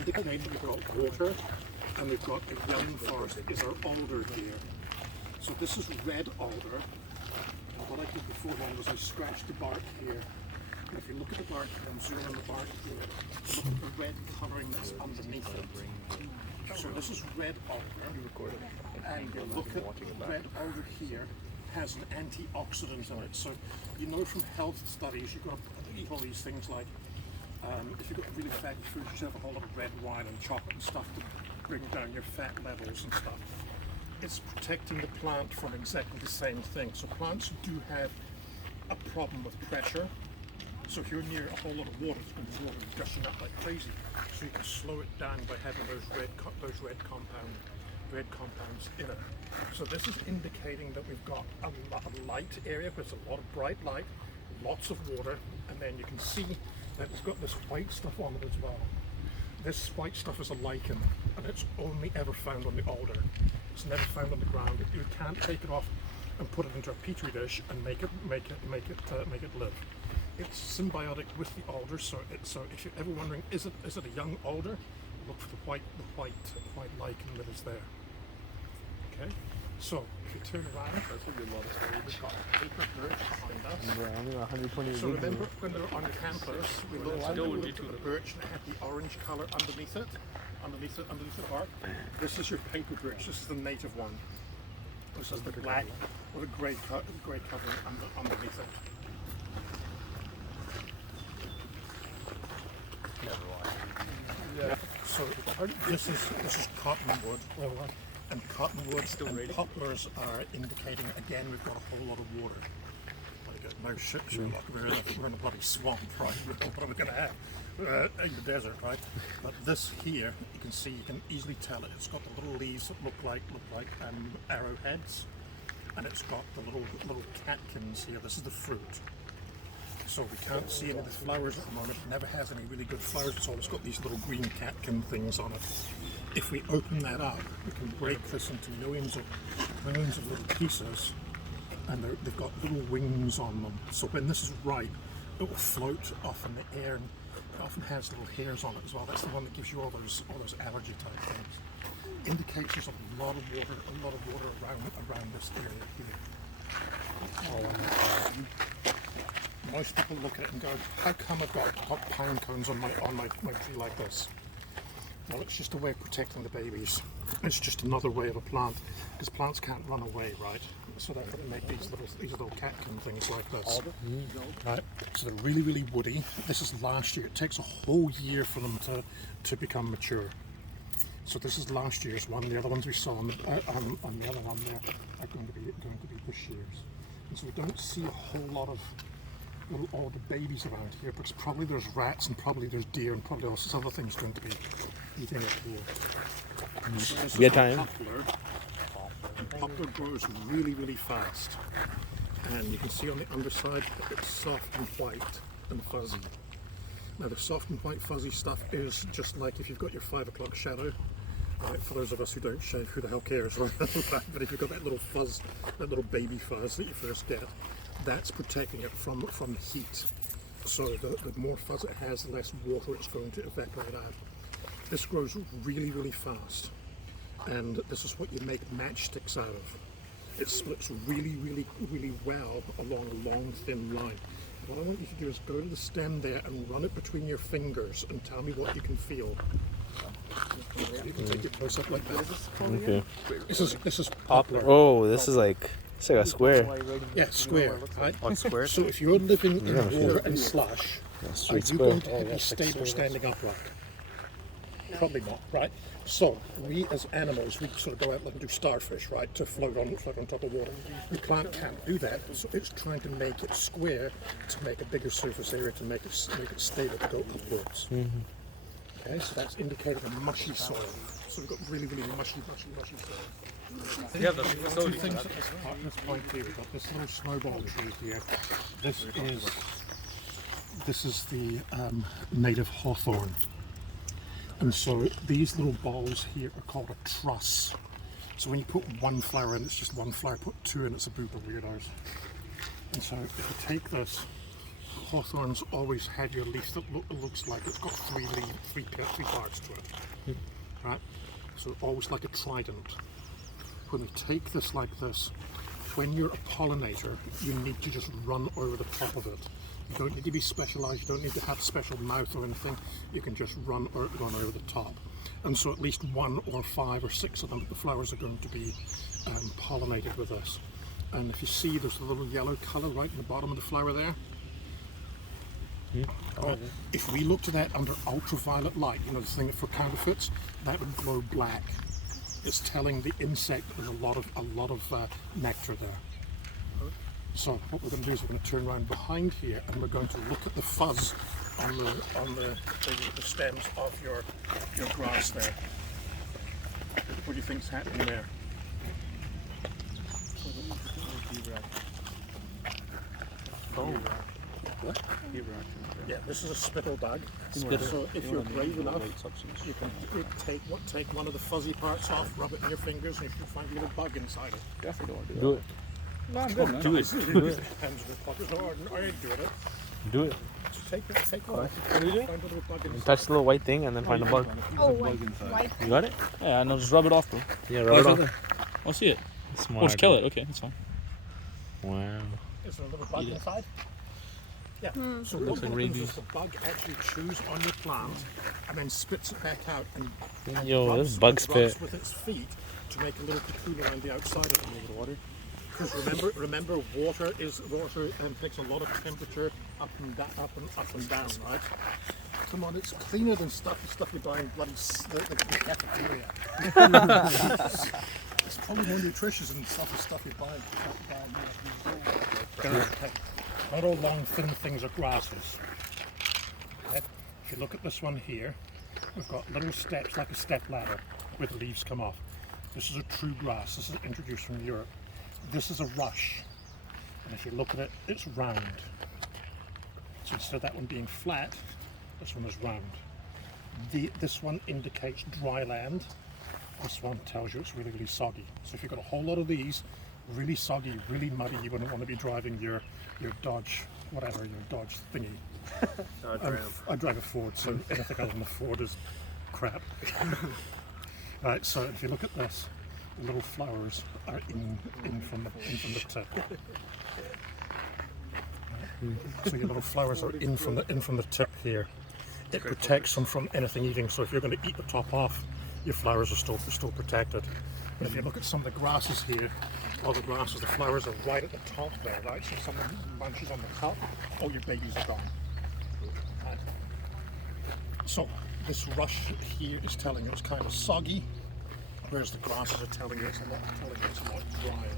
indicate we've got water and we've got a young forest is our alder here. So this is red alder, and what I did beforehand was I scratched the bark here. And if you look at the bark and zoom on the bark here, look at the red colouring that's underneath it. So this is red alder, and look at red alder here has an antioxidant in it. So you know from health studies you've got to eat all these things like if you've got really fatty foods, you should have a whole lot of red wine and chocolate and stuff to bring down your fat levels and stuff. It's protecting the plant from exactly the same thing. So plants do have a problem with pressure. So if you're near a whole lot of water, it's going to be water gushing up like crazy. So you can slow it down by having those red compounds in it. So this is indicating that we've got a light area, there's a lot of bright light, lots of water, and then you can see that it's got this white stuff on it as well. This white stuff is a lichen, and it's only ever found on the alder. It's never found on the ground. You can't take it off and put it into a petri dish and make it live. It's symbiotic with the alder, so if you're ever wondering, is it a young alder? Look for the white lichen that is there. Okay, so if you turn around, we've got paper birch behind us. So remember when they're on campus, we looked at the birch and it had the orange colour underneath the bark. This is your paper birch. This is the native one. This is the black with a grey covering underneath it. So this is cottonwood, and cottonwood and poplars are indicating again we've got a whole lot of water. No shit, Sherlock. We're in a bloody swamp, right? What are we going to have in the desert, right? But this here, you can see, you can easily tell it. It's got the little leaves that look like arrowheads, and it's got the little catkins here. This is the fruit. So we can't see any of the flowers at the moment. It never has any really good flowers. It's always got these little green catkin things on it. If we open that up, we can break this into millions of little pieces, and they've got little wings on them. So when this is ripe, it will float off in the air, and it often has little hairs on it as well. That's the one that gives you all those allergy type things. Indicates there's a lot of water around this area here. Most people look at it and go, how come I've got pine cones on my tree like this? Well, it's just a way of protecting the babies. It's just another way of a plant, because plants can't run away, right? So they're going to make these little catkin things like this. Right? So they're really, really woody. This is last year. It takes a whole year for them to become mature. So this is last year's one. The other ones we saw on the other one there are going to be this year's. And so we don't see a whole lot of all the babies around here, because probably there's rats and probably there's deer and probably all sorts of other things going to be eating it here. So we have time. Poplar grows really, really fast, and you can see on the underside that it's soft and white and fuzzy. Now the soft and white fuzzy stuff is just like if you've got your 5 o'clock shadow. Right, for those of us who don't shave, who the hell cares, right? But if you've got that little fuzz, that little baby fuzz that you first get, that's protecting it from heat. So the more fuzz it has, the less water it's going to evaporate out. This grows really, really fast, and this is what you make matchsticks out of. It splits really, really, really well along a long, thin line. What I want you to do is go to the stem there and run it between your fingers and tell me what you can feel. You can take it close up like that. Okay. This is poplar. Oh, this is like a square. Yeah, square. Right? Oh, square. So if you're living in water and slush, are you square. going to be stable standing upright? Probably not, right? So we as animals, we sort of go out and do starfish, right, to float on top of water. The plant can't do that, so it's trying to make it square to make a bigger surface area to make it stable to go upwards. Okay, so that's indicating a mushy soil. So we've got really, really mushy soil. Yeah, that's so Two things at this point here. We've got this little snowball tree here. This is the native hawthorn. And so these little balls here are called a truss. So when you put one flower in, it's just one flower. Put two in, it's a group of weirdos. And so if you take this Hawthorns always had your leaf that looks like it's got three parts to it, right? So always like a trident. When we take this like this, when you're a pollinator, you need to just run over the top of it. You don't need to be specialized, you don't need to have special mouth or anything, you can just run over the top. And so at least 1 or 5 or 6 of them, the flowers are going to be pollinated with this. And if you see, there's a little yellow color right in the bottom of the flower there. If we looked at that under ultraviolet light, you know, the thing for counterfeits, that would glow black. It's telling the insect there's a lot of nectar there. So what we're going to do is we're going to turn around behind here, and we're going to look at the fuzz on the stems of your grass there. What do you think's happening there? What? Yeah, this is a spittle bug. So if you're brave enough, you can take one of the fuzzy parts off, rub it in your fingers, and you can find a little bug inside it. Definitely don't want to do Do it. No, I'm good. Man. Do it. Do it. I ain't doing it. Do it. So take one. What are you doing? Find a little bug inside. Touch the little white thing and then find a bug. Oh, white. You got it? Yeah, no, just rub it off, bro. Yeah, rub it right off. I'll see it. Smart. Oh, just kill it. Okay, that's fine. Wow. Is there a little bug Eat it. inside? Yeah. So what Looks like happens rabies. is the bug actually chews on your plant and then spits it back out and Yo, rubs this bug spit. with its feet to make a little cocoon around the outside of the water. Because remember, water takes a lot of temperature up and down, right? Come on, it's cleaner than stuff you buy in bloody the cafeteria. It's probably more nutritious than stuff you buy in the cafeteria. Not all long, thin things are grasses. Okay. If you look at this one here, we've got little steps like a step ladder where the leaves come off. This is a true grass. This is introduced from Europe. This is a rush, and if you look at it, it's round. So instead of that one being flat, this one is round. This one indicates dry land. This one tells you it's really, really soggy. So if you've got a whole lot of these, really soggy, really muddy, you wouldn't want to be driving your Dodge, whatever, your Dodge thingy. I drive a Ford, so anything other than a Ford is crap. Right, so if you look at this, the little flowers are in from the tip. So your little flowers are in from the tip here. It protects them from anything eating. So if you're going to eat the top off, your flowers are still protected. But if you look at some of the grasses here, all the grasses, the flowers are right at the top there, right? So some of the bunches on the top, all your babies are gone. Right. So this rush here is telling you it's kind of soggy, whereas the grasses are telling you it's a lot drier.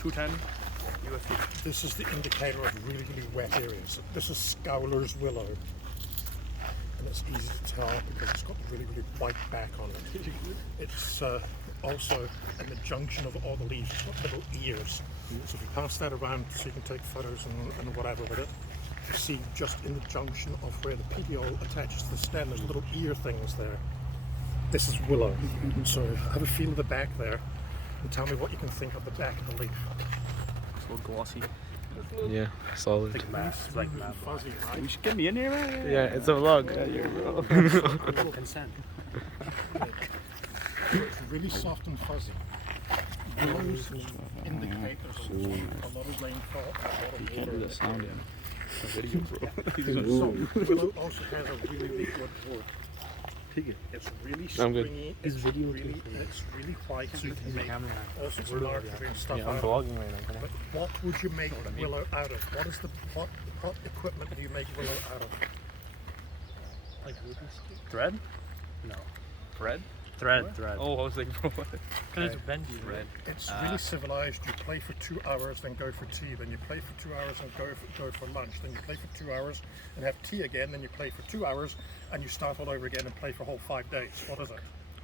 210 USD. This is the indicator of really, really wet areas. This is Scowler's willow. And it's easy to tell because it's got really, really white back on it. It's also in the junction of all the leaves, it's got little ears. So if you pass that around so you can take photos and whatever with it, you see just in the junction of where the petiole attaches to the stem, there's little ear things there. This is willow. So have a feel of the back there and tell me what you can think of the back of the leaf. It's a little glossy. Yeah, solid. It's like Smooth and fuzzy, right? You should get me in here, man. Yeah, it's a vlog. Consent. It's really soft and fuzzy. Willows indicate there's a lot of rainfall, a lot of Can't do water. that sound in the video, bro. So willow also has a really, really good wood. It's really I'm good. stringy. It's really white, so you can make all sorts of marketing stuff Yeah, I'm out of it. vlogging right now. Come on. But what would you make willow out of? What equipment do you make willow out of? Like Rubik's Cube? Thread? No. Thread? Thread. Oh, I was like, bro, what? Because it's bendy, right? It's really civilized. You play for 2 hours, then go for tea. Then you play for 2 hours and go for lunch. Then you play for 2 hours and have tea again. Then you play for 2 hours and you start all over again and play for a whole 5 days. What is it?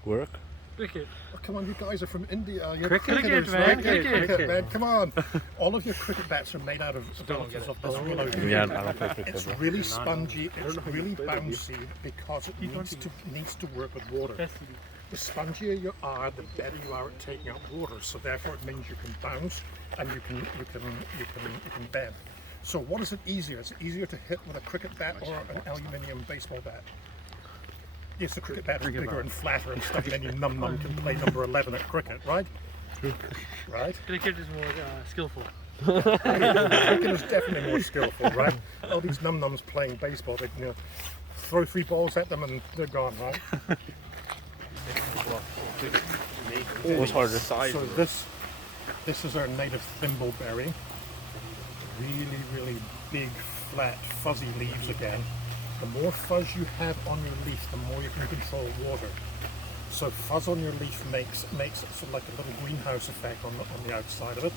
Work? Cricket. Oh, come on, you guys are from India. You're Cricket, cricketers, man, right? cricket. Man. Come on. All of your cricket bats are made out of relatives of this willow. Yeah, I don't play cricket. It's really spongy. It's really bouncy because it needs to work with water. The spongier you are, the better you are at taking out water. So therefore, it means you can bounce and you can bend. So what is it easier? Is it easier to hit with a cricket bat or an aluminium baseball bat? Yes, the cricket bat is bigger and flatter and stuff, and then your num-num can play number 11 at cricket, right? Right? Cricket is more skillful. Cricket is definitely more skillful, right? All these num-nums playing baseball, they throw 3 balls at them and they're gone, right? What's harder? So this is our native thimbleberry. Really, really big, flat, fuzzy leaves again. The more fuzz you have on your leaf, the more you can control water. So fuzz on your leaf makes sort of like a little greenhouse effect on the outside of it.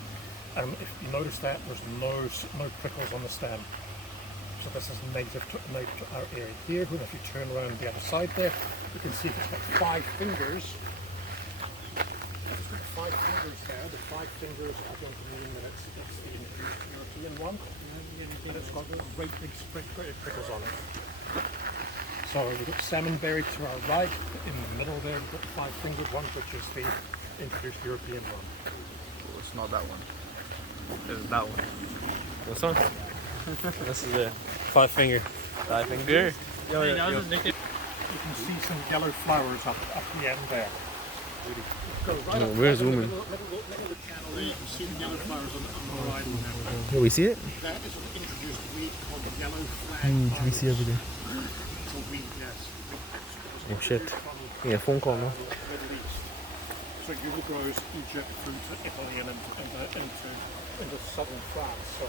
If you notice that, there's no prickles on the stem. So this is native to our area here. And if you turn around the other side there, you can see it's got 5 fingers. It's got 5 fingers there. The 5 fingers are going to mean that it's the European one. And it's got great big prickles on it. So we've got salmonberry to our right. In the middle there, we've got the 5-fingered one, which is the introduced European one. Well, it's not that one. It's that one. This one? This is it. 5 finger. 5 finger. I mean, I was just thinking, You can see some yellow flowers up the end there. Go right Oh, up where's the woman? middle of the channel there. You can see the yellow flowers on the horizon there. Can we see it? That is an introduced weed called the yellow flag. We see every day. It's a weed, yes. Oh shit. Yeah, phone call now. Middle East. So Yule grows Egypt through to Italy and into southern France. So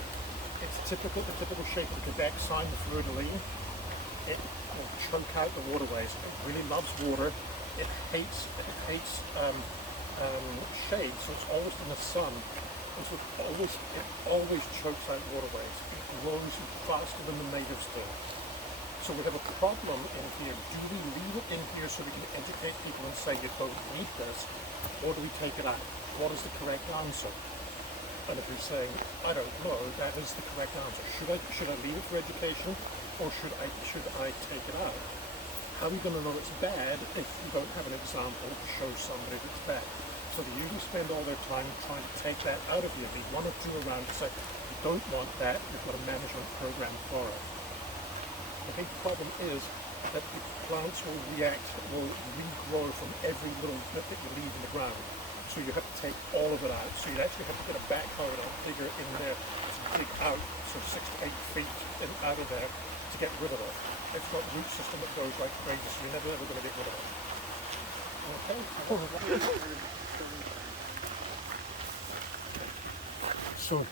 it's the typical shape of the Quebec sign, the fleur de lis. It will choke out the waterways. It really loves water. It hates shade, so it's always in the sun. And so it always chokes out waterways. It grows faster than the natives do. So we have a problem in here. Do we leave it in here so we can educate people and say you don't need this, or do we take it out? What is the correct answer? And if you're saying, I don't know, that is the correct answer. Should I leave it for education, or should I take it out? How are we going to know it's bad if you don't have an example to show somebody that it's bad? So they usually spend all their time trying to take that out of you. Be 1 or 2 around to say, you don't want that, you've got a management program for it. The big problem is that the plants will regrow from every little bit that you leave in the ground. So you have to take all of it out. So you actually have to get a backhoe and a digger in there to dig out, so 6 to 8 feet out of there to get rid of it. It's got a root system that goes like crazy, so you're never ever going to get rid of it. Okay? So,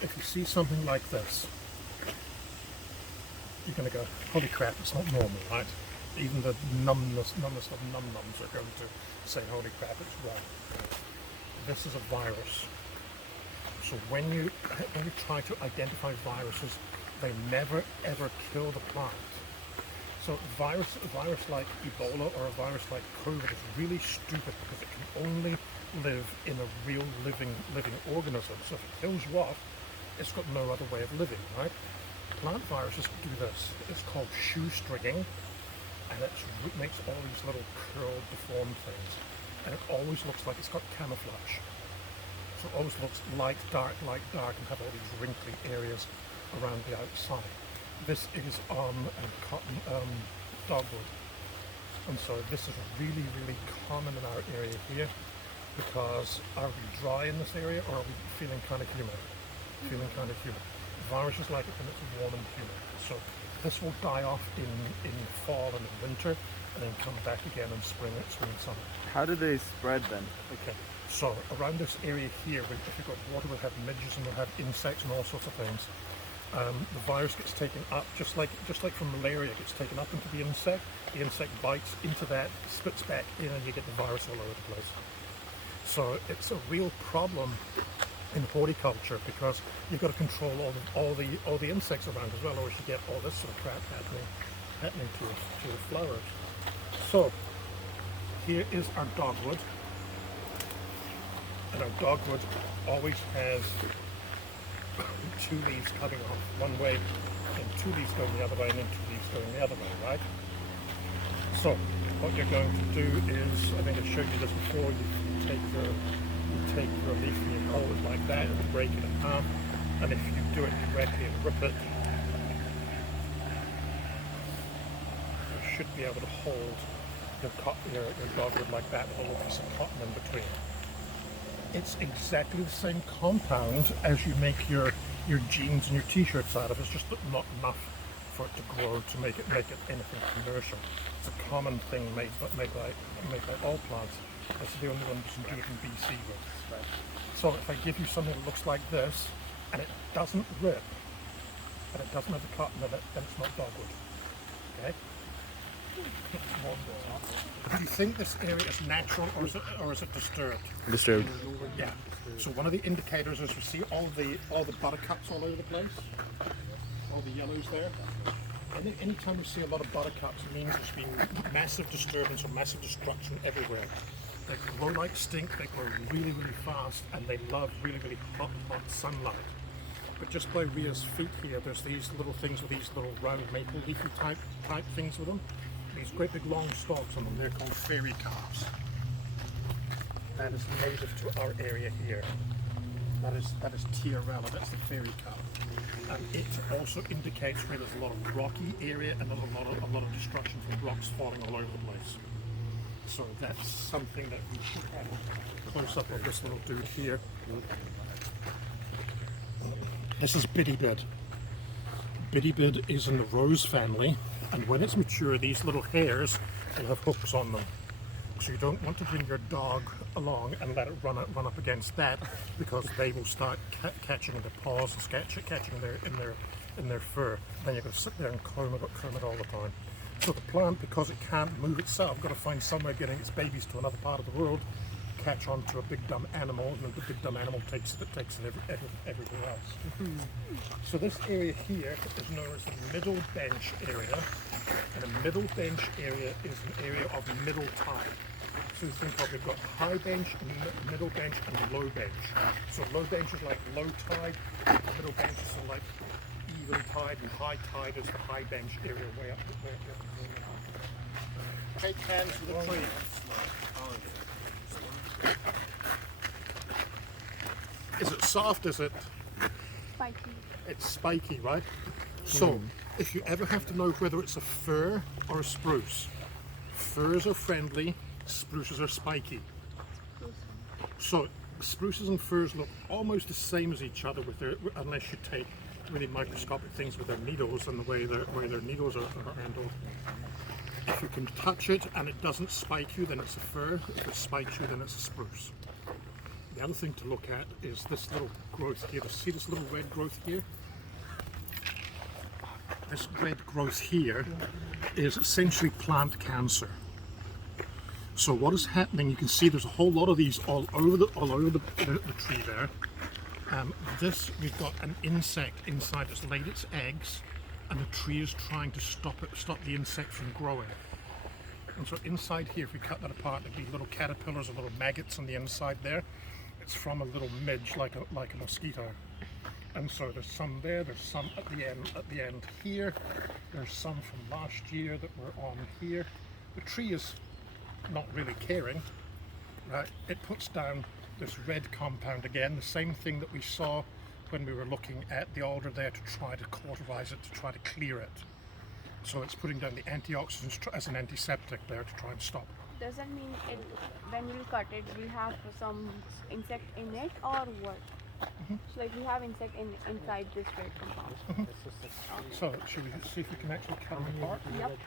if you see something like this, you're going to go, holy crap, it's not normal, right? Even the numbness of num-nums are going to say, holy crap, it's wrong. This is a virus. So when you try to identify viruses, they never ever kill the plant. So a virus like Ebola or a virus like COVID is really stupid because it can only live in a real living organism. So if it kills you off, it's got no other way of living, right? Plant viruses do this. It's called shoestringing, and it makes all these little curled, deformed things. And it always looks like it's got camouflage. So it always looks light, dark, and have all these wrinkly areas around the outside. This is cotton dogwood. And so this is really, really common in our area here, because are we dry in this area or are we feeling kind of humid? Viruses like it when it's warm and humid. So this will die off in fall and in winter, and then come back again in spring and summer. How do they spread then? Okay, so around this area here, if you've got water, we'll have midges and we'll have insects and all sorts of things. The virus gets taken up, just like from malaria, it gets taken up into the insect bites into that, spits back in, and you get the virus all over the place. So it's a real problem in horticulture because you've got to control all the insects around as well, or you get all this sort of crap happening to the flowers. So here is our dogwood, and our dogwood always has 2 leaves cutting off one way and 2 leaves going the other way and then 2 leaves going the other way, right? So what you're going to do is, I think I showed you this before, you take your leaf and you hold it like that and break it in half, And if you do it correctly and rip it, you should be able to hold your dogwood like that with a little piece of cotton in between. It's exactly the same compound as you make your jeans and your t-shirts out of. It's just not enough for it to grow to make it anything commercial. It's a common thing made by all plants. This is the only one that can do it in BC with. So if I give you something that looks like this, and it doesn't rip, and it doesn't have the cotton in it, then it's not dogwood. Okay? Do you think this area is natural or is it disturbed? Disturbed. Yeah. So one of the indicators is we see all the buttercups all over the place, all the yellows there. Anytime we see a lot of buttercups, it means there's been massive disturbance or massive destruction everywhere. They grow like stink, they grow really, really fast, and they love really, really hot sunlight. But just by Rhea's feet here, there's these little things with these little round maple leafy type things with them. These great big long stalks on them, they're called fairy carps. That is native to our area here. That is Tiarella, that's the fairy carp. And it also indicates where there's a lot of rocky area and a lot of destruction from rocks falling all over the place. So that's something that we should have a close up of this little dude here. This is Bidybid. Bidybid is in the rose family, and when it's mature, these little hairs will have hooks on them. So you don't want to bring your dog along and let it run up against that, because they will start catching in their paws and catching in their fur. Then you're going to sit there and comb it all the time. So the plant, because it can't move itself, got to find somewhere getting its babies to another part of the world, catch on to a big dumb animal, and then the big dumb animal takes it everywhere else. So this area here is known as the middle bench area, and the middle bench area is an area of middle tide. So think of, you've got high bench, middle bench, and low bench. So low bench is like low tide, middle bench is like even tide, and high tide is the high bench area way up. Shake hands with the tree. Is it soft? Is it? Spiky. It's spiky, right? So, if you ever have to know whether it's a fir or a spruce, firs are friendly, spruces are spiky. So, spruces and firs look almost the same as each other with their, unless you take really microscopic things with their needles and the way their needles are handled. If you can touch it and it doesn't spike you, then it's a fir. If it spikes you, then it's a spruce. The other thing to look at is this little growth here. See this little red growth here? This red growth here is essentially plant cancer. So what is happening, you can see there's a whole lot of these all over the tree there. We've got an insect inside that's laid its eggs, and the tree is trying to stop the insect from growing. And so inside here, if we cut that apart, there'd be little caterpillars or little maggots on the inside there. It's from a little midge, like a mosquito. And so there's some there, there's some at the end here, there's some from last year that were on here. The tree is not really caring, right? It puts down this red compound again, the same thing that we saw when we were looking at the alder there to try to cauterize it, to try to clear it. So it's putting down the antioxidants as an antiseptic there to try and stop it. Does that mean it, when you cut it, we have some insect in it or what? So like we have insect inside this red compound. So should we see if we can actually cut them apart? Yep.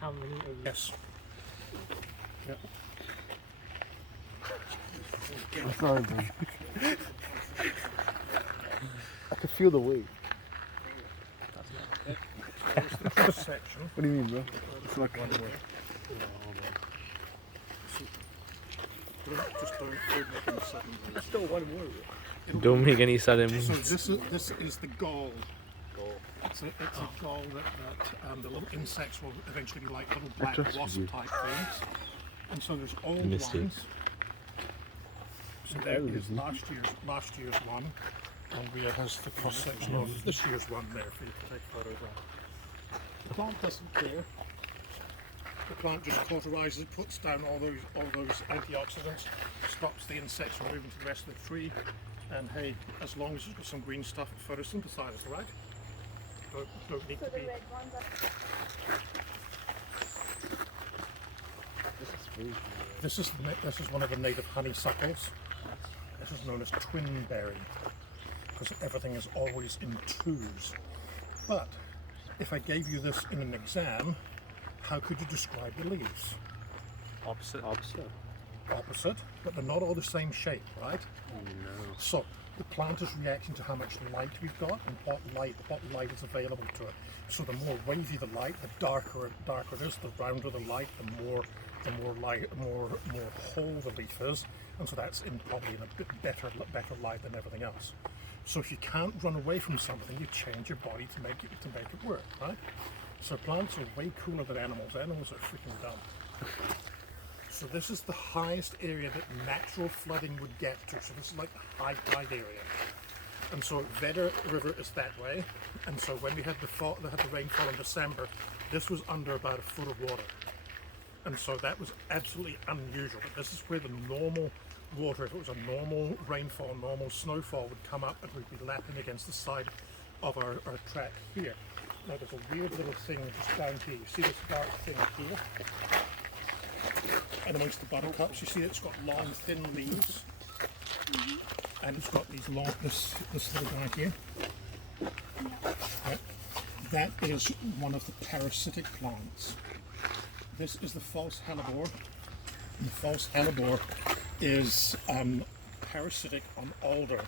How many of you? Yes. Yeah. I'm sorry, man. I can feel the weight. This section. What do you mean, bro? It's like one more. Just don't make any sudden moves. Still one more. Don't make any sudden So moves. this is the gall. It's a gall that the little insects will eventually be like little black trust wasp you. type things. And so there's old Missed it. ones. So there is last year's one, and Rhea has the cross section of this year's one there for you to take photos of. The plant doesn't care. The plant just cauterizes it, puts down all those antioxidants, stops the insects from moving to the rest of the tree, And hey, as long as it's got some green stuff, photosynthesizes, right? Don't need So to the be. red ones are. This is one of the native honeysuckles. This is known as twinberry because everything is always in twos. But if I gave you this in an exam, how could you describe the leaves? Opposite. Opposite, but they're not all the same shape, right? No. So the plant is reacting to how much light we've got and what light is available to it. So the more wavy the light, the darker it is. The rounder the light, the more whole the leaf is, and so that's probably in a bit better light than everything else. So if you can't run away from something, you change your body to make it work, right? So plants are way cooler than animals. Animals are freaking dumb. So this is the highest area that natural flooding would get to. So this is like the high tide area. And so Vedder River is that way. And so when we had the rainfall in December, this was under about a foot of water. And so that was absolutely unusual. But this is where the normal water, if it was a normal rainfall, normal snowfall, would come up and we'd be lapping against the side of our track here. Now there's a weird little thing just down here. You see this dark thing here? And amongst the buttercups, you see it's got long, thin leaves, and it's got these long, this little guy here. Right. That is one of the parasitic plants. This is the false hellebore. And the false hellebore is parasitic on alder.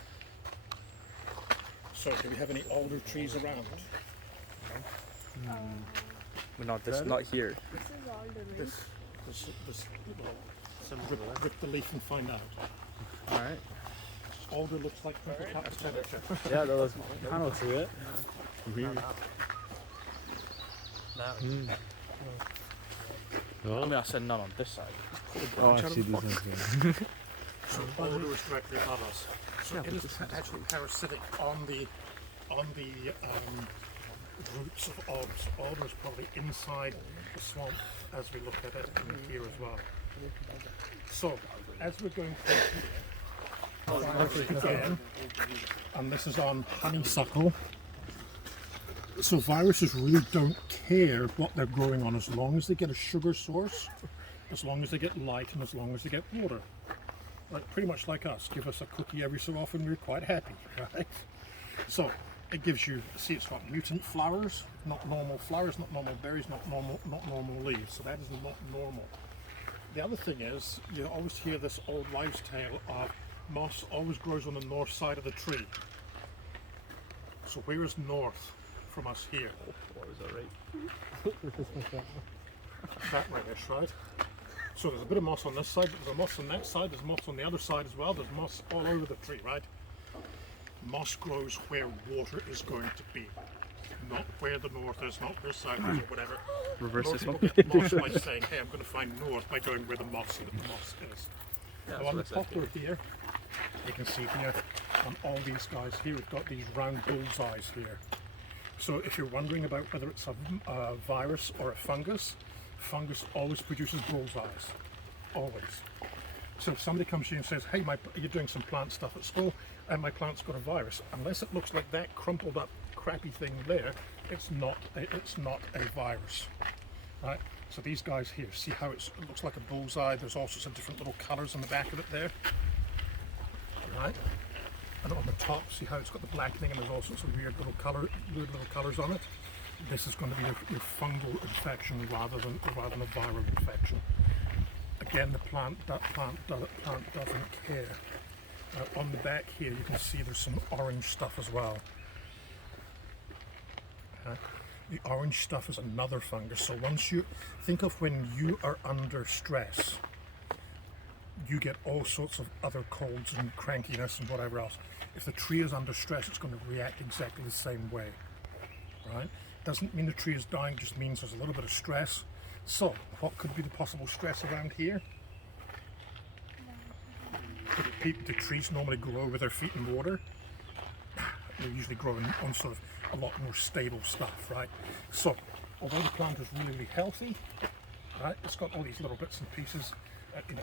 So, do we have any alder trees around? Not here. This is all the red. Rip the leaf and find out. Alright. Alder looks like buttercup temperature. Yeah, that looks kind of to it. Weird. I mean, I said none on this side. Oh, I see this one. So alder is directly above us. So it is actually parasitic on the roots of alder. So alder is probably inside the swamp as we look at it in here as well. So as we're going through again, and this is on honeysuckle. So viruses really don't care what they're growing on as long as they get a sugar source, as long as they get light, and as long as they get water. Like pretty much like us, give us a cookie every so often, we're quite happy, right? So it gives you, see, it's got mutant flowers, not normal flowers, not normal berries, not normal leaves. So that is not normal. The other thing is, you always hear this old wives' tale of moss always grows on the north side of the tree. So where is north from us here? What was that right? That way-ish, right? So there's a bit of moss on this side, but there's a moss on that side, there's moss on the other side as well, there's moss all over the tree, right? Moss grows where water is going to be, not where the north is, not where south is, or whatever. Reverse Most this one. people get lost by saying, hey, I'm going to find north by going where the moss is. Yeah, So on the that's what I said. poplar here, you can see here, on all these guys here, we've got these round bullseyes here. So if you're wondering about whether it's a virus or a fungus, fungus always produces bullseyes, always. So if somebody comes to you and says, hey, you're doing some plant stuff at school, and my plant's got a virus, unless it looks like that crumpled up crappy thing there, it's not a virus, right? So these guys here, see how it looks like a bullseye? There's all sorts of different little colors on the back of it there, right? And on the top, see how it's got the blackening, and there's all sorts of weird little colors on it. This is going to be a fungal infection rather than a viral infection. Again, the plant doesn't care. On the back here, you can see there's some orange stuff as well. The orange stuff is another fungus. So once you think of when you are under stress, you get all sorts of other colds and crankiness and whatever else. If the tree is under stress, it's going to react exactly the same way, right? Doesn't mean the tree is dying, just means there's a little bit of stress. So, what could be the possible stress around here? Do trees normally grow with their feet in water? They usually grow on sort of a lot more stable stuff, right? So, although the plant is really healthy, right, it's got all these little bits and pieces.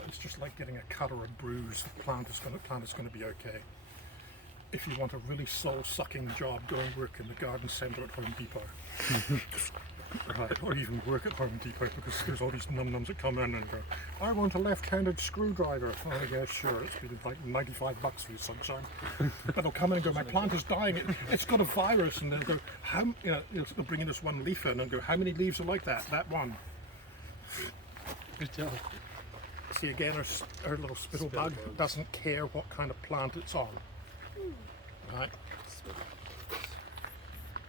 It's just like getting a cut or a bruise. The plant is going to be okay. if you want a really soul-sucking job, go and work in the garden centre at Home Depot. Right, or even work at Home Depot, because there's all these num-nums that come in and go, I want a left-handed screwdriver. Oh yeah, sure, it's been like $95 for you, sunshine. But they'll come in and go, my plant is dying, it's got a virus, and they'll go, how, you know, they'll bring in this one leaf in and go, how many leaves are like that? That one. Good job. See again, our little spittle bug doesn't care what kind of plant it's on. Right.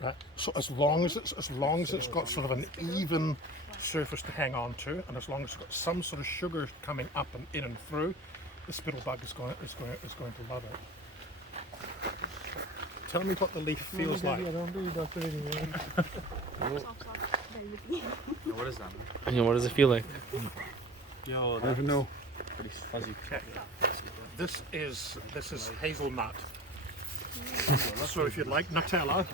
Right. So as long as it's got sort of an even surface to hang on to, and as long as it's got some sort of sugar coming up and in and through, the spittle bug is going to love it. Tell me what the leaf feels like. What is that? You know, what does it feel like? Yo, I don't even know. Pretty fuzzy. This is hazelnut. So if you like Nutella,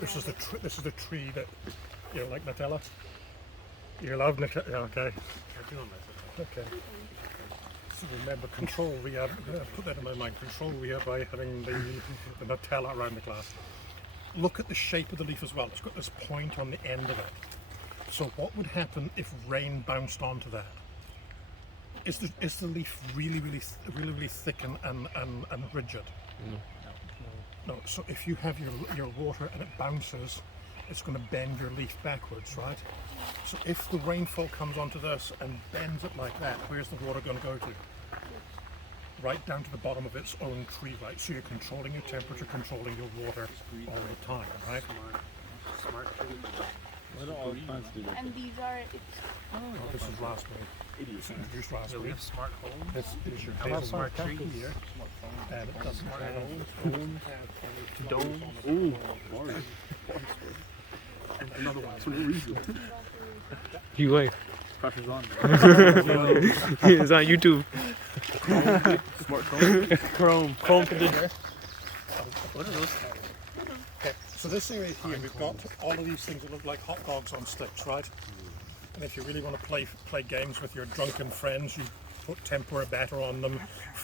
this is the tree that you like Nutella. You love Nutella, okay? Okay. So remember, control rehab. Put that in my mind. Control rehab by having the Nutella around the glass. Look at the shape of the leaf as well. It's got this point on the end of it. So what would happen if rain bounced onto that? Is the leaf really thick and rigid? No. So if you have your water and it bounces, it's going to bend your leaf backwards, right? So if the rainfall comes onto this and bends it like that, where's the water going to go to? Right down to the bottom of its own tree, right? So you're controlling your temperature, controlling your water all the time, right? What do all plants do? And these are, Oh, this is raspberry. It's introduced raspberry. Smart home. This is your hazelnut tree here, and it doesn't have any Dome. Ooh, another one for no reason. You like? Pressure's on. It's on YouTube. Smart home. Chrome conditioner. What are those? Okay, so this area here, we've got all of these things that look like hot dogs on sticks, right? And if you really want to play games with your drunken friends, you put tempura batter on them,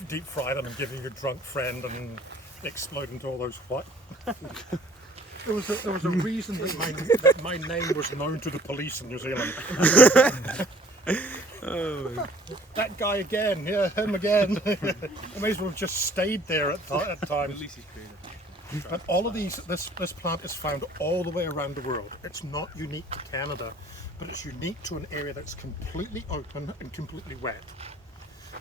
deep fry them, and give them your drunk friend, and explode into all those what? There was a reason that my name was known to the police in New Zealand. That guy again, yeah, him again. I may as well have just stayed there at times. At least he's creative. But all of these, this plant is found all the way around the world. It's not unique to Canada, but it's unique to an area that's completely open and completely wet.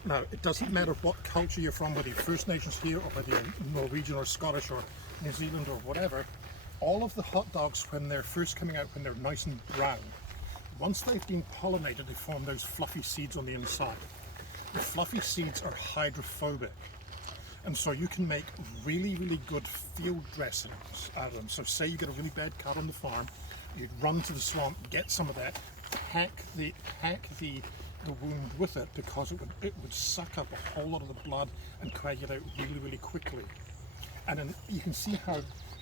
Now, it doesn't matter what culture you're from, whether you're First Nations here or whether you're Norwegian or Scottish or New Zealand or whatever, all of the hot dogs, when they're first coming out, when they're nice and brown, once they've been pollinated, they form those fluffy seeds on the inside. The fluffy seeds are hydrophobic. And so you can make really good field dressings out of them. So say you get a really bad cut on the farm, you'd run to the swamp, get some of that, pack the wound with it, because it would suck up a whole lot of the blood and coagulate really quickly. And then you can see how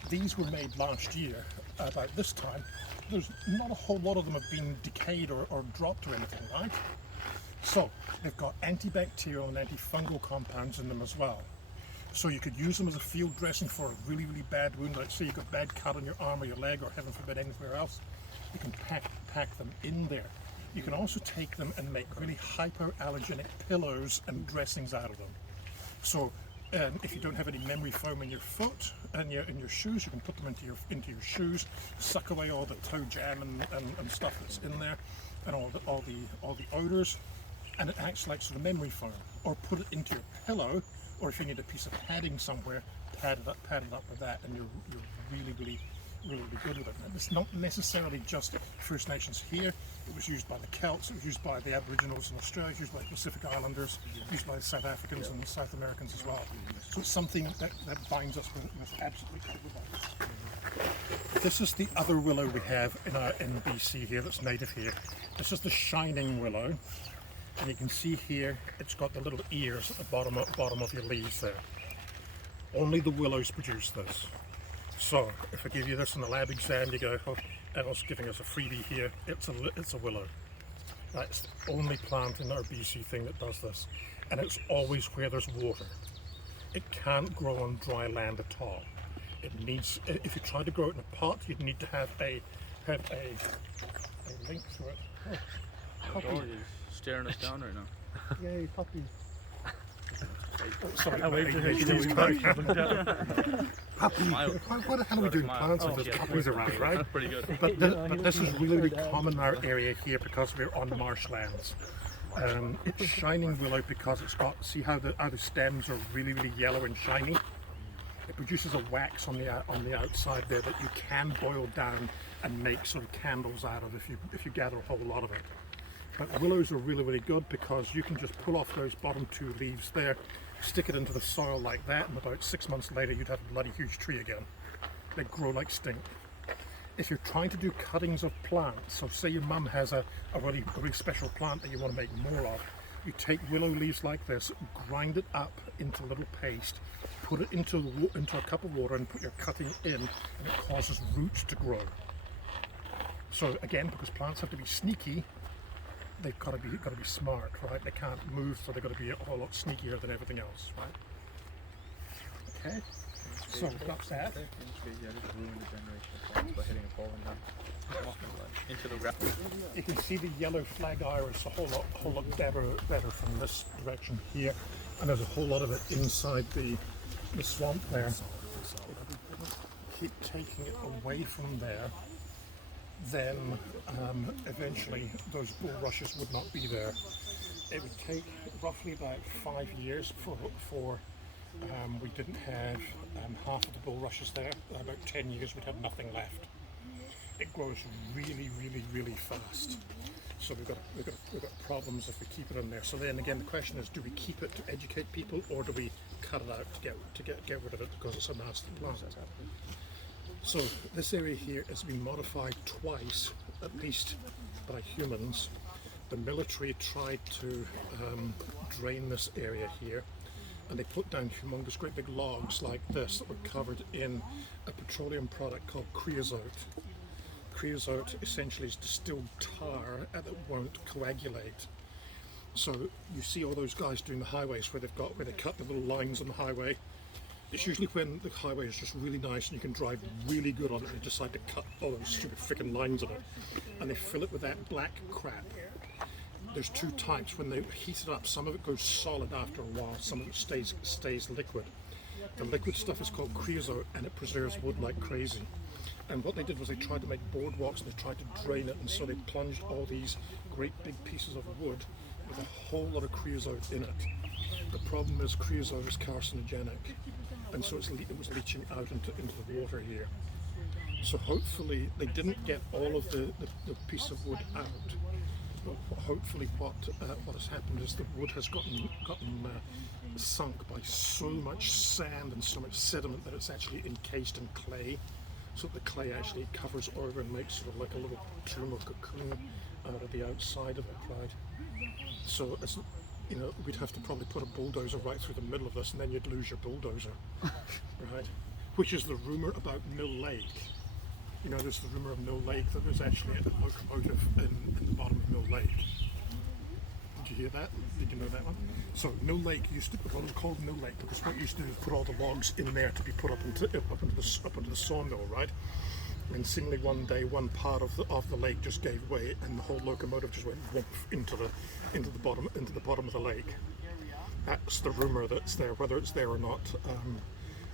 these were made last year about this time. There's not a whole lot of them have been decayed or dropped or anything, right? So they've got antibacterial and antifungal compounds in them as well. So you could use them as a field dressing for a really bad wound, like say you've got a bad cut on your arm or your leg, or heaven forbid anywhere else. You can pack them in there. You can also take them and make really hypoallergenic pillows and dressings out of them. So if you don't have any memory foam in your foot and in your shoes, you can put them into your shoes, suck away all the toe jam and stuff that's in there, and all the odors, and it acts like sort of memory foam. Or put it into your pillow, or if you need a piece of padding somewhere, pad it up with that, and you're really good with it. And it's not necessarily just First Nations here. It was used by the Celts, it was used by the Aboriginals in Australia, it was used by the Pacific Islanders, used by the South Africans and the South Americans as well. So it's something that binds us with absolutely everybody. This is the other willow we have in BC here that's native here. This is the shining willow. And you can see here, it's got the little ears at the bottom of your leaves there. Only the willows produce this. So if I give you this in the lab exam, you go, oh, Emma's giving us a freebie here. It's a willow. That's the only plant in our BC thing that does this, and it's always where there's water. it can't grow on dry land at all. It needs, if you try to grow it in a pot, you'd need to have a link to it. Oh, The dog is staring us down right now. yay, puppy. Oh, sorry, I waved to her, she he's didn't back. Puppy. Smile. Why the hell are we doing Smile. plants if Oh, there's yeah. puppies around, right? That's pretty good. But this is really, really common in our area here because we're on marshlands. It's shining willow because it's got, see how the stems are really, really yellow and shiny? It produces a wax on the outside there that you can boil down and make sort of candles out of if you gather a whole lot of it. But willows are really, really good because you can just pull off those bottom two leaves there, stick it into the soil like that, and about 6 months later you'd have a bloody huge tree again. They grow like stink. If you're trying to do cuttings of plants, so say your mum has a really special plant that you want to make more of, you take willow leaves like this, grind it up into a little paste, put it into a cup of water and put your cutting in, and it causes roots to grow. So again, because plants have to be sneaky, they've got to be smart, right? They can't move, so they've got to be a whole lot sneakier than everything else, right? Okay, so we've got that. Into the ground. You can see the yellow flag iris a whole lot better from this direction here, and there's a whole lot of it inside the swamp there. Keep taking it away from there, then eventually those bulrushes would not be there. It would take roughly about 5 years before we didn't have half of the bulrushes there. About 10 years we'd have nothing left. It grows really, really, really fast. So we've got problems if we keep it in there. So then again, the question is, do we keep it to educate people, or do we cut it out to get rid of it because it's a nasty plant? So this area here has been modified twice, at least by humans. The military tried to drain this area here, and they put down humongous great big logs like this that were covered in a petroleum product called creosote. Creosote essentially is distilled tar that won't coagulate. So you see all those guys doing the highways where they cut the little lines on the highway. It's usually when the highway is just really nice and you can drive really good on it, and they decide to cut all those stupid frickin' lines on it, and they fill it with that black crap. There's two types. When they heat it up, some of it goes solid after a while, some of it stays liquid. The liquid stuff is called creosote, and it preserves wood like crazy. And what they did was they tried to make boardwalks, and they tried to drain it, and so they plunged all these great big pieces of wood with a whole lot of creosote in it. The problem is creosote is carcinogenic, and so it was leaching out into the water here. So hopefully they didn't get all of the piece of wood out, but hopefully what has happened is the wood has gotten sunk by so much sand and so much sediment that it's actually encased in clay, so that the clay actually covers over and makes sort of like a little tomb or cocoon out of the outside of it, right? So it's, you know, we'd have to probably put a bulldozer right through the middle of this, and then you'd lose your bulldozer, right? Which is the rumor about Mill Lake. You know, there's the rumor of Mill Lake that there's actually a locomotive in the bottom of Mill Lake. Did you hear that? Did you know that one? So Mill Lake used to, well, it was called Mill Lake because what you used to do is put all the logs in there to be put up into the sawmill, right? And seemingly one day, one part of the lake just gave way, and the whole locomotive just went whoomp into the bottom of the lake. That's the rumor that's there. Whether it's there or not,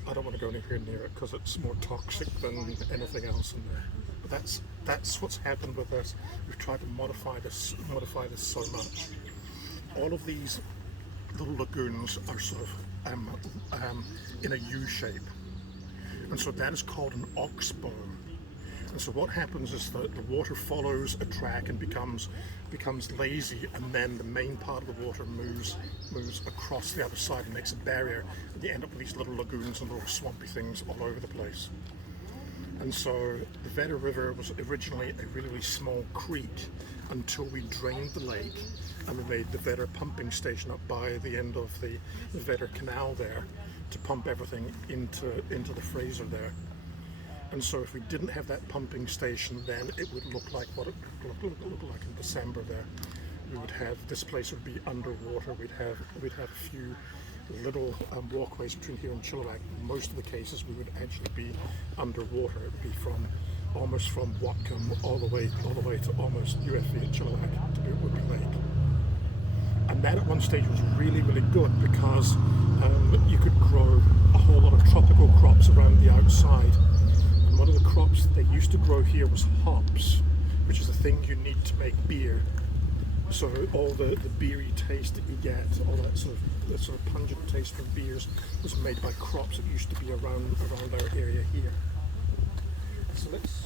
I don't want to go anywhere near it because it's more toxic than anything else in there. But that's what's happened with this. We've tried to modify this so much. All of these little lagoons are sort of in a U shape, and so that is called an oxbow. And so what happens is that the water follows a track and becomes lazy, and then the main part of the water moves across the other side and makes a barrier, and you end up with these little lagoons and little swampy things all over the place. And so the Vedder River was originally a really, really small creek until we drained the lake and we made the Vedder pumping station up by the end of the Vedder Canal there to pump everything into the Fraser there. And so if we didn't have that pumping station, then it would look like what it would look like in December there. We would have, this place would be underwater. We'd have a little walkways between here and Chilliwack. In most of the cases we would actually be underwater. It would be almost from Watcombe all the way to almost UFV at Chilliwack to Woodby Lake. And that at one stage was really, really good because you could grow a whole lot of tropical crops around the outside. And one of the crops that they used to grow here was hops, which is the thing you need to make beer. So all the beery taste that you get, all that sort of pungent taste from beers was made by crops that used to be around our area here. So let's